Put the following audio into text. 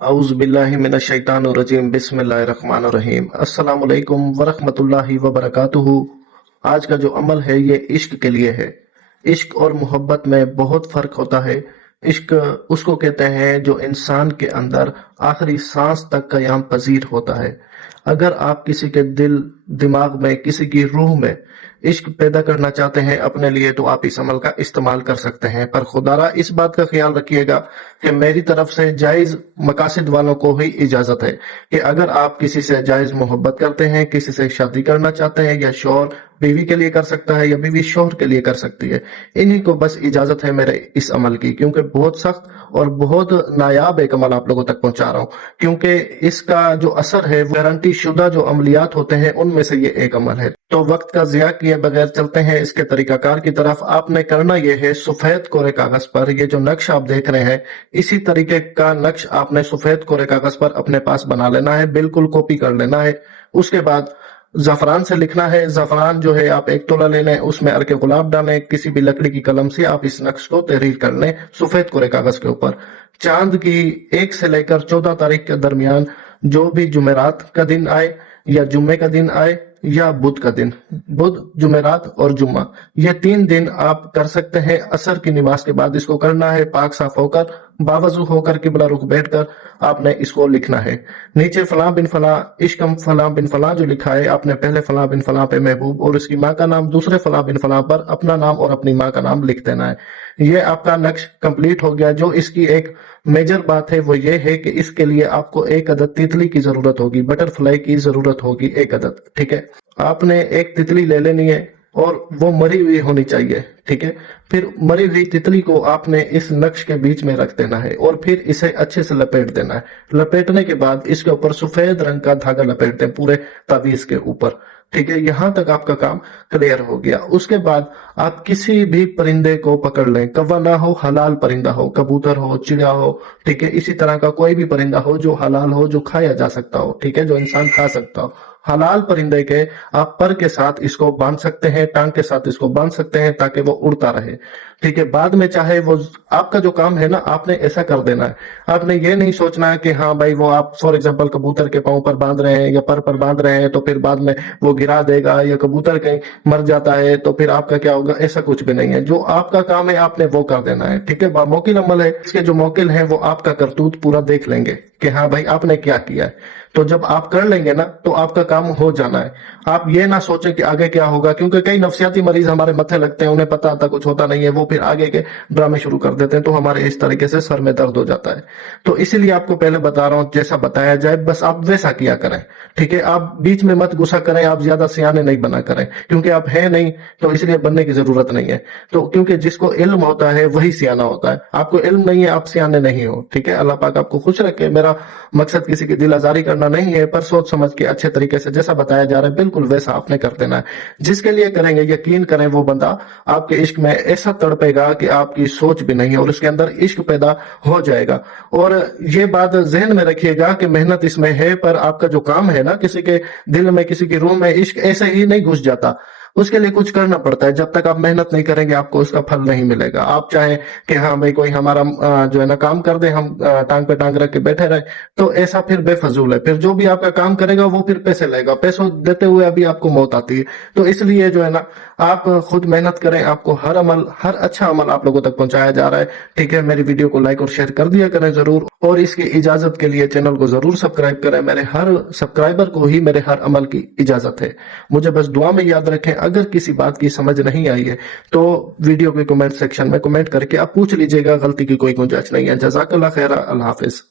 औज़ुबिल्लाहिमिनश्शैतानिर्रजीम बिस्मिल्लाहिर्रहमानिर्रहीम अस्सलामु अलैकुम वरहमतुल्लाहि वबरकातुहू। आज का जो अमल है ये इश्क के लिए है। इश्क और मोहब्बत में बहुत फर्क होता है। इश्क उसको कहते हैं जो इंसान के अंदर आखिरी सांस तक कयाम पजीर होता है। अगर आप किसी के दिल दिमाग में किसी की रूह में इश्क पैदा करना चाहते हैं अपने लिए तो आप इस अमल का इस्तेमाल कर सकते हैं, पर खुदारा इस बात का ख्याल रखिएगा कि मेरी तरफ से जायज मकासद वालों को ही इजाजत है कि अगर आप किसी से जायज मोहब्बत करते हैं, किसी से शादी करना चाहते हैं, या शौहर बीवी के लिए कर सकता है या बीवी शौहर के लिए कर सकती है, इन्हीं को बस इजाजत है मेरे इस अमल की, क्योंकि बहुत सख्त और बहुत नायाब एक अमल आप लोगों तक पहुंचा रहा हूं, क्योंकि इसका जो असर है वो गारंटी शुदा जो अमलियात होते हैं उनमें से ये एक अमल है। तो वक्त का जिया किए बगैर चलते हैं इसके तरीकाकार की तरफ। आपने करना यह है, सफेद कोरे कागज पर ये जो नक्श आप देख रहे हैं इसी तरीके का नक्श आपने सफेद कोरे कागज पर अपने पास बना लेना है, बिल्कुल कॉपी कर लेना है। उसके बाद ज़फ़रान से लिखना है। ज़फ़रान जो है आप 1 तोला ले लें, उसमें अर्के गुलाब डालें, किसी भी लकड़ी की कलम से आप इस नक्श को तहरीर कर लें सफेद कोरे कागज के ऊपर। चांद की 1 से लेकर 14 तारीख के दरमियान जो भी जुमेरात का दिन आए या जुम्मे का दिन आए या बुध का दिन, बुध जुमेरात और जुम्मा, ये 3 दिन आप कर सकते हैं। असर की नमाज के बाद इसको करना है, पाक साफ होकर बावजू होकर किबला रुख बैठकर आपने इसको लिखना है। नीचे फलां बिन फलां इश्कम फलां बिन फलां जो लिखा है आपने पहले फलां बिन फलां पे महबूब और उसकी माँ का नाम, दूसरे फलां बिन फलां पर अपना नाम और अपनी माँ का नाम लिख देना है। ये आपका नक्श कंप्लीट हो गया। जो इसकी एक मेजर बात है वो ये है कि इसके लिए आपको 1 अदद तितली की जरूरत होगी, बटरफ्लाई की जरूरत होगी 1 अदद। ठीक है, आपने एक तितली ले लेनी है और वो मरी हुई होनी चाहिए। ठीक है, फिर मरी हुई तितली को आपने इस नक्श के बीच में रख देना है और फिर इसे अच्छे से लपेट देना है। लपेटने के बाद इसके ऊपर सफेद रंग का धागा लपेट दें पूरे तावीज के ऊपर। ठीक है, यहां तक आपका काम क्लियर हो गया। उसके बाद आप किसी भी परिंदे को पकड़ लें, कौवा ना हो, हलाल परिंदा हो, कबूतर हो, चिड़िया हो, ठीक है, इसी तरह का कोई भी परिंदा हो जो हलाल हो, जो खाया जा सकता हो, ठीक है, जो इंसान खा सकता हो। हलाल परिंदे के आप पर के साथ इसको बांध सकते हैं, टांग के साथ इसको बांध सकते हैं ताकि वो उड़ता रहे। ठीक है, बाद में चाहे वो आपका जो काम है ना, आपने ऐसा कर देना है। आपने ये नहीं सोचना है कि हाँ भाई वो आप फॉर एग्जांपल कबूतर के पांव पर बांध रहे हैं या पर बांध रहे हैं तो फिर बाद में वो गिरा देगा या कबूतर कहीं मर जाता है तो फिर आपका क्या होगा, ऐसा कुछ भी नहीं है। जो आपका काम है आपने वो कर देना है। ठीक है, मोकिल अमल है, इसके जो मोकिल है वो आपका करतूत पूरा देख लेंगे कि हाँ भाई आपने क्या किया है। तो जब आप कर लेंगे ना तो आपका काम हो जाना है। आप ये ना सोचें कि आगे क्या होगा, क्योंकि कई नफसियाती मरीज हमारे मत्थे लगते हैं, उन्हें पता आता कुछ होता नहीं है, वो फिर आगे के ड्रामे शुरू कर देते हैं, तो हमारे इस तरीके से सर में दर्द हो जाता है। तो इसीलिए आपको पहले बता रहा हूं, जैसा बताया जाए बस आप वैसा किया करें। ठीक है, आप बीच में मत गुस्सा करें, आप ज्यादा सियाने नहीं बना करें, क्योंकि आप हैं नहीं तो इसलिए बनने की जरूरत नहीं है। तो क्योंकि जिसको इल्म होता है वही सियाना होता है, आपको इल्म नहीं है आप सियाने नहीं हो। ठीक है, अल्लाह पाक आपको खुश रखे। मेरा मकसद किसी की दिल आजारी करना नहीं है, पर सोच समझ के अच्छे तरीके से जैसा बताया जा रहा है बिल्कुल वैसा आपने कर देना है। जिसके लिए करेंगे यकीन करें वो बंदा आपके इश्क में ऐसा तड़पेगा कि आपकी सोच भी नहीं है और उसके अंदर इश्क पैदा हो जाएगा। और ये बात जहन में रखिएगा कि मेहनत इसमें है, पर आपका जो काम है ना, किसी के दिल में किसी की रूह में इश्क ऐसे ही नहीं घुस जाता, उसके लिए कुछ करना पड़ता है। जब तक आप मेहनत नहीं करेंगे आपको उसका फल नहीं मिलेगा। आप चाहें कि हाँ भाई कोई हमारा जो है ना काम कर दे, हम टांग पे टांग रख के बैठे रहे, तो ऐसा फिर बेफजूल है। फिर जो भी आपका काम करेगा वो फिर पैसे लेगा, पैसों देते हुए अभी आपको मौत आती है। तो इसलिए जो है ना आप खुद मेहनत करें, आपको हर अमल, हर अच्छा अमल आप लोगों तक पहुंचाया जा रहा है। ठीक है, मेरी वीडियो को लाइक और शेयर कर दिया करें जरूर, और इसकी इजाजत के लिए चैनल को जरूर सब्सक्राइब करें। मेरे हर सब्सक्राइबर को ही मेरे हर अमल की इजाजत है। मुझे बस दुआ में याद रखें। अगर किसी बात की समझ नहीं आई है तो वीडियो के कमेंट सेक्शन में कमेंट करके आप पूछ लीजिएगा, गलती की कोई गुंजाइश नहीं है। जज़ाकल्लाह खैरा, अल्लाह हाफिज।